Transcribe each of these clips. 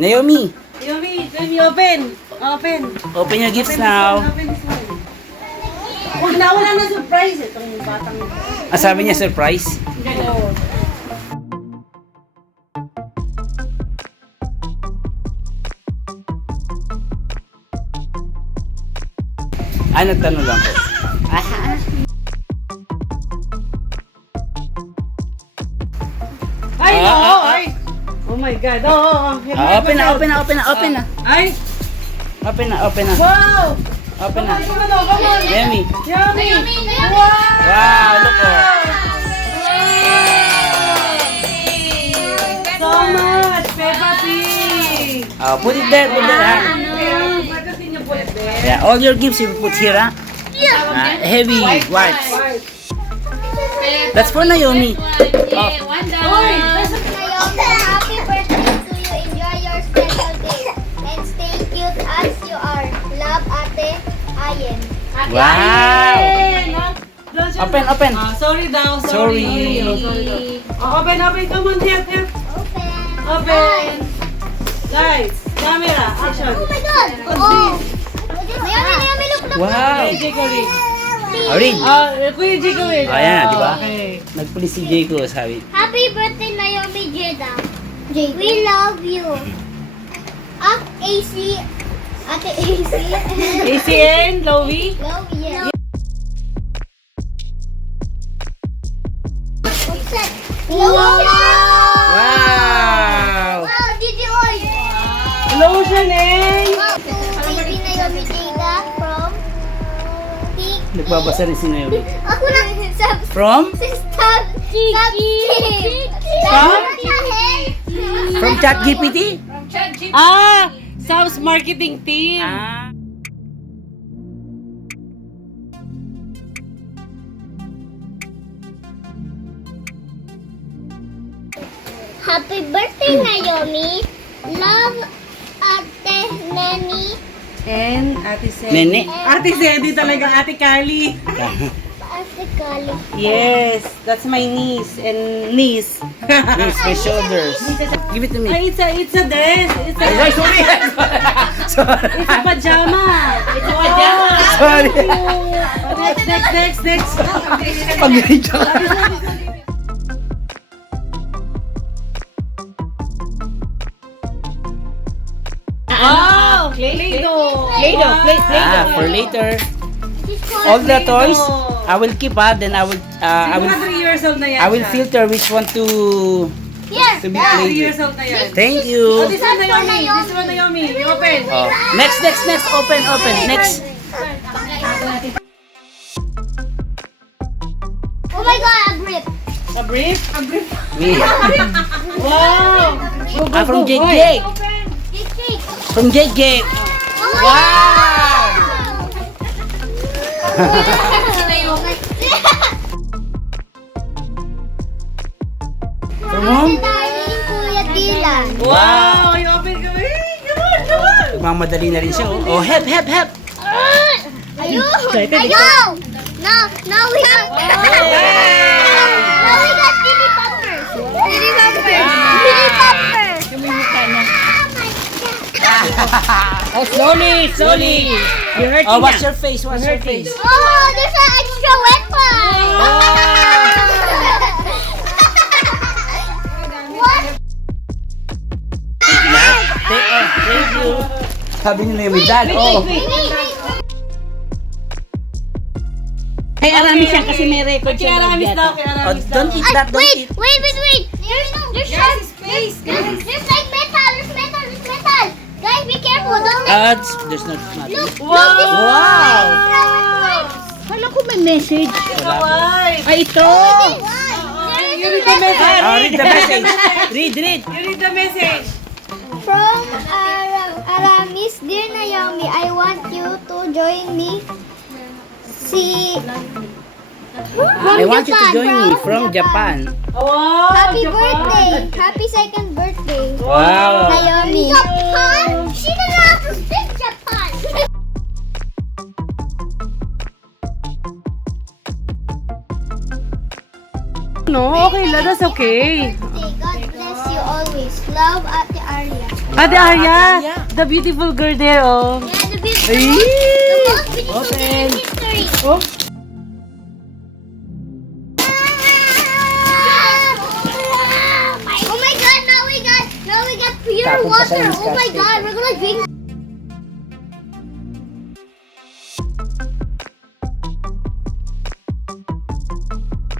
Naomi, Naomi, let me open. Open. open your gifts now. Open this one. Huwag na, wala na surprise itong batang ito. Ah, sabi niya surprise. Oo. Ah, nagtanong lang ko. Ay, Ah, oo, ah, ah. ay. Oh my God. Oo, oo. Open na, open na, open na, open na. Ay, Open na, open na. wow. Open na. Come on, come on. Naomi. Yummy. Wow. Wow, look oh. So much, Peppa Pig. Put it there, put it there. Ha? Bakit niyo po ito? Yeah, all your gifts you put here, ha? Heavy wipes. That's for Naomi. Oh. Uy, Happy birthday to you. Enjoy your special day. And stay cute as you are. Love, Ate Ayen. Wow. Open, open. sorry daw, Sorry. Sorry daw. Open, come on, here. Open. Open. Lights, camera, action. Oh my God. Oh. Naomi, look. Wow. Jikoy. Read. Kuya Jikoy. Ayan, di ba? Okay. Nagpulis si Jayco, sabi. Happy birthday, Naomi Jeda. We love you. AC. Ate AC. ACN, Lowy. Love you. What's that? Wow! Wow, Didi Oy. Lotion eh. Wow, to baby Naomi Jeda from Tik. Nagbabasa rin si Naomi. Ako na. From? Stop. From ChatGPT? Sam's marketing team. Ah. Happy birthday, Naomi. Love, Ate Nani. And Ate Sedi. Nene. Ate Sedi talaga, Ate Kali. Ate Kali. Yes, that's my niece and niece. Use my shoulders. Give it to me. Ay, it's a dress. It's a, Ay, sorry. Sorry. it's a pajama. It's a pajama. Sorry. Next. Pag-reach ako. Oh, Play-Doh. Ah, for later. All the toys, I will keep then I will, I will, 3 years old na yan. I will siya. filter which one to Here. be 3 played years with. old na yan. Thank Oh, you. this one Naomi. This one Naomi. You open. Oh. Next. Open. Next. Oh my God, a grip. A brief? Me. Wow. From Jake. Cake. From Jake. Oh my Wow. From whom? Darling Kuya Dylan. Wow. You open ka. Come on. Magmamadali na rin siya. Oh, hep. Ayaw! Ayaw! Now we got... Now we got Diddy Poppers. Diddy Poppers. Diddy Poppers. Oh, slowly. You're hurting Oh, what's na. your face? What's your face? Oh, there's an extra weapon. What? Thank you. Sabi niyo na yung dad. Oh. Kay Aramis yan kasi may record siya. Kay Aramis daw. Oh, don't eat that. Don't eat. Wait. There's sharp. There's like metal. There's metal. Guys, be careful. Don't make... There's no nothing. Look. Wow. Kala ko may message. Ay, ito. You read the message. Read the message. Read. You read the message. From Aramis, dear Naomi, I want you to join me. I want you to join me from Japan. Wow. Happy Japan. birthday! Happy second birthday! Wow. Naomi! Japan? She doesn't have to speak Japan! No, okay lang. That's okay. God bless you always. Love, Ate Arya. Ate Arya, Arya. the beautiful girl there, oh. Yeah, the beautiful, Ay! the most beautiful girl Open. in history. Oh, Oh my God! Now we got pure Tapon pa sa water. yung Oh my Scotch God! tape. We're gonna drink.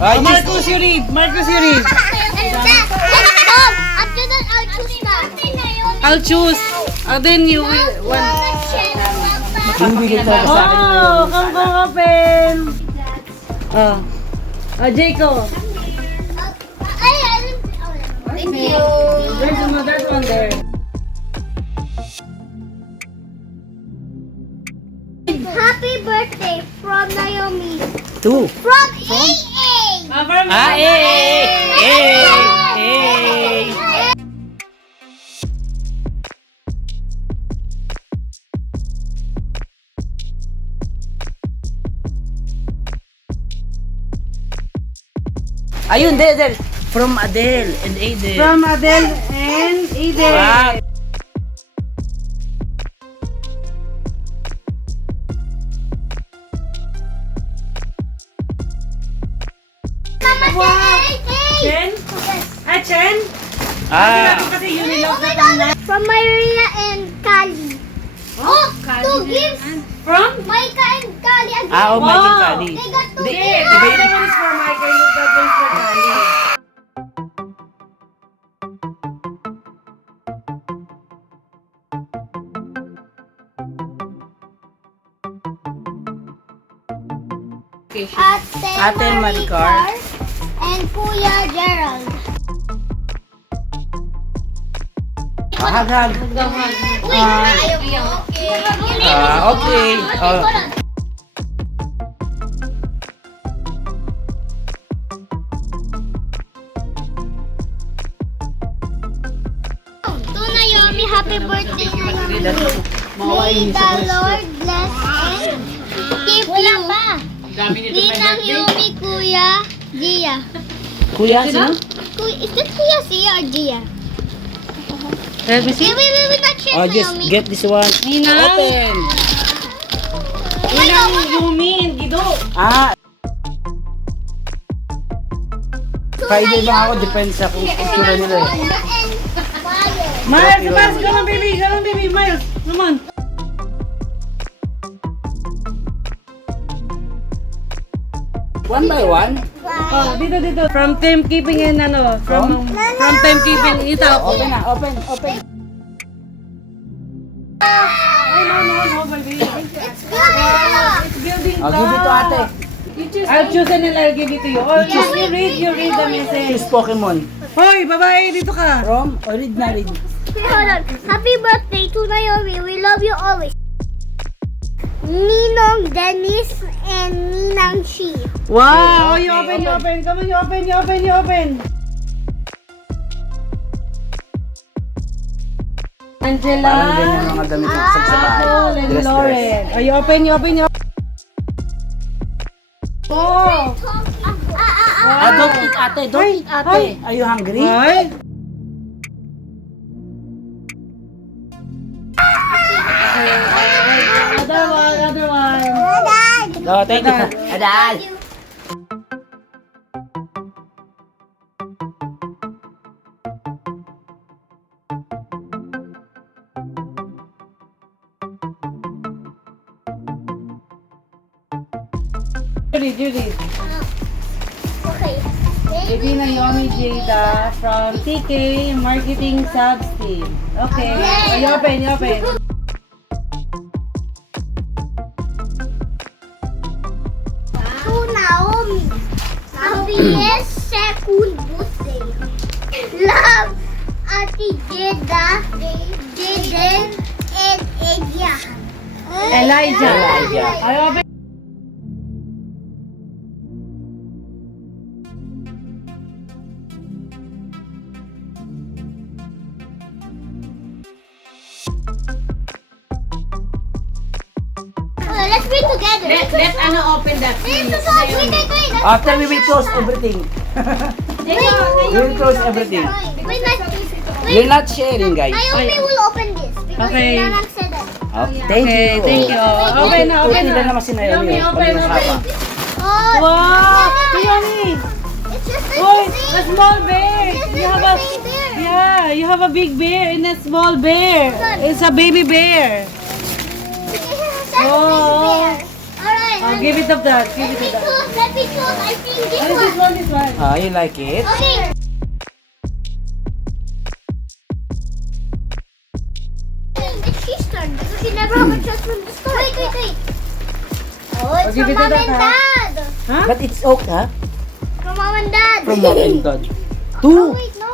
Ay, Marcus, you read. Marcus, you read. Mom, after that, I'll choose now. I'll choose. Then you will. One. Bibigyan talaga sa akin. Oh, come open. Oh. Jacob. Thank you. There's another one there. Happy birthday from Naomi. 2. From AA. Ah, eh. Ayun, there. From Adele and Aiden. From Adele and Eden. Wow. Mama, Wow. hey. Chen? Chen? Ah. Kasi yun nilog na From Maria and Kali. Oh, two gifts. From? Micah and Kali again. Ah, oh, Wow. Magic Kali. They got two Hindi, gifts. iba yun. That one is for Michael. That one is for Kali. Ate Maricar. And Kuya Gerald. Hag-hag. Wait, ayaw mo. Okay. Okay. Oh. To Naomi, happy birthday, Naomi. May the Lord bless and keep you. Ninang Yumi, Kuya Gia. Kuya, sino? Is that Kuya Sia or Gia? Let me see. Wait, not sure, Oh, just Naomi. get this one. Ninang. Open. Ninang Yumi and Gido. Ah. Friday ba ako? Depende sa kung itsura nila eh. Miles, Miles, come on, baby. Come on, baby. Miles, come on. One by one? Oh, dito. From timekeeping and ano, from timekeeping itaw. Open na, open. Ay, no, baby. It's good. Building I'll give it to ate. I'll choose and then I'll give it to you. Oh, you read the message. Choose Pokemon. Hoy, babae, dito ka. From? O read na, read. Hold on. Happy birthday to Naomi. We love you always. Ninong Dennis and Ninang Shi. Wow, Okay, you open. Come on, you open. Angela. Parang ganyan mga damit ng sa bahay. Apple and Dress. Lauren. Oh, you open. Oh. Ah, don't eat ate, don't eat ate. Are you hungry? Ay. Other one. No, thank you. Adal. Judy. Okay. Baby Naomi Jada from TK Marketing Subs Team. Okay. Oh, you open. To Naomi. Happiest second birthday. Love, Ate Jeda, Jaden, and Edia. Elijah. Elijah. Ay, open. Let's read together. Let ano open that. Wait. After we will close everything. We will close everything. Wait, You're not sharing, guys. Naomi will open this because Okay. Nanang said that. Oh, thank Okay, you. thank you. Open na, open Hindi na. na naman si Naomi. Naomi, open, open. Oh, Wow! Naomi! it's just like Boy, the a same. small bear. It's You just have the a same bear. yeah, you have a big bear and a small bear. It's a baby bear. That's Oh. bear. Alright. Oh, give it up that. Give Let it me up that. choose. Let me choose. I think this Oh, this one. one, this one. Ah, you like it? Okay. It's his turn because he never have a chance from the start. Wait. Oh, it's give from it mom to and that, dad. Huh? But it's okay. From mom and dad. From mom and dad. Oh, Two. wait, no.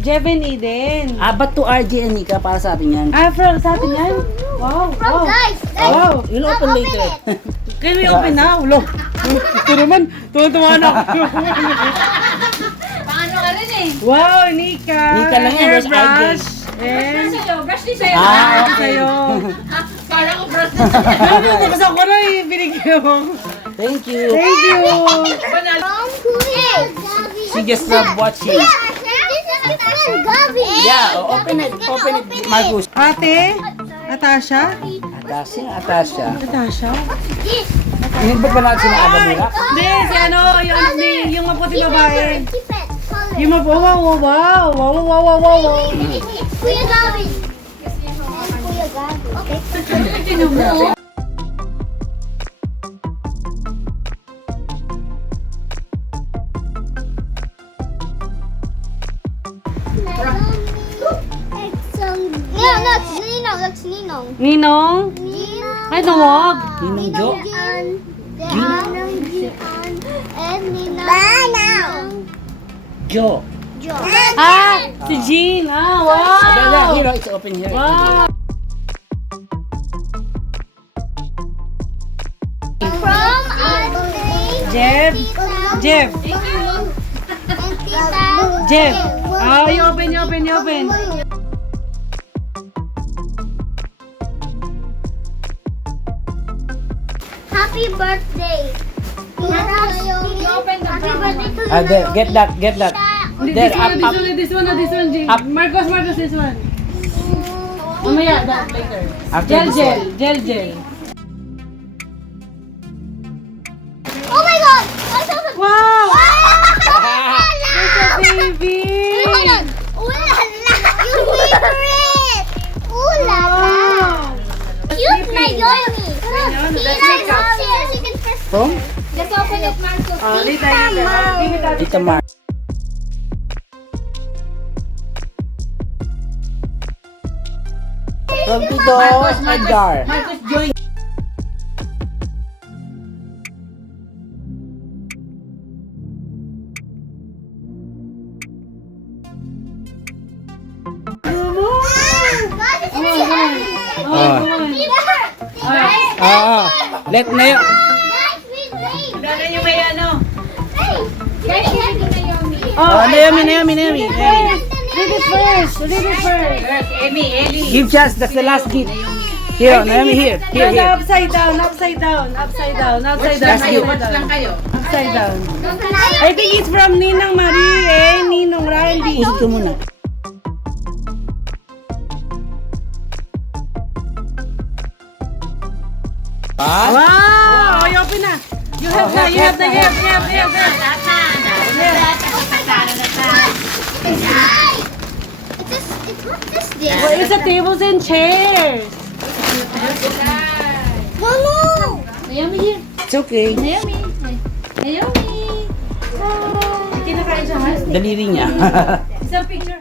Jeff and Eden. Ah, but to RJ and Nika para sa atin yan. Ah, from sa atin yan? Wow, From wow. guys. Wow. You'll I'll open open later. it. Can we open now? Look. Ito naman. Tuwa-tuwa na ako. Paano ka rin eh? Wow, Nika. Nika lang yan, where's Hairbrush. And Sa'yo, brush din sa'yo. Ah, okay. sa'yo. Kala ko brush din Mami, nabasa ko na eh. Binigyan mo. Thank you. Thank you. From Kuya. She just love watching. Gabi. Yeah, open it, Marcus. Ate? Natasha? Atasha. Natasha? This. Ba't ba natin sila Agamira? Hindi, si ano, yung maputi babae. Keep it. Color. Yung wow. It's Kuya Gabi. Kuya Gabi. Okay. No, that's Ninong. That's Ninong. Ninong? Ninong. Ay, nawag. Ninong Jo? Gian. Ninong Gian. And Ninong. Jo. Jo. Ah, si Jean. Ah, wow. Here, it's open here. Wow. From Ate. Jeff. Jeff. And Tita. Jeff. Ah, you open. Happy birthday. Happy birthday to you. There, get that. There, up. This one, Jean. Up. Marcos, this one. Mamaya, that later. After this one. Gel. Oh my God! I saw the. Wow! Wow! There's a baby! Hold on. Ooh la la. Your favorite. Ooh la la. Wow! Cute Naomi. Let's Tita make up. Mom. You can press. From? Let's open it, Marco. Oh, Lita. Give it up. Tita Mar. From Tito Edgar. Marcos, join. Let Neo. Dala yung may ano. Guys, hindi na Yomi. Oh, Naomi. Read it first. Emi. Give chance, that's the last gift. Here, Naomi, here. Upside down. That's you. Watch lang kayo. Upside down. I think it's from Ninang Marie and Ninong Randy. Usap ko muna. Ah? Wow! You open na. You have that. Well, it's a tables and chairs. No. Naomi here. It's okay. Naomi. Kinakain siya, ha? Daliri niya. Isang picture.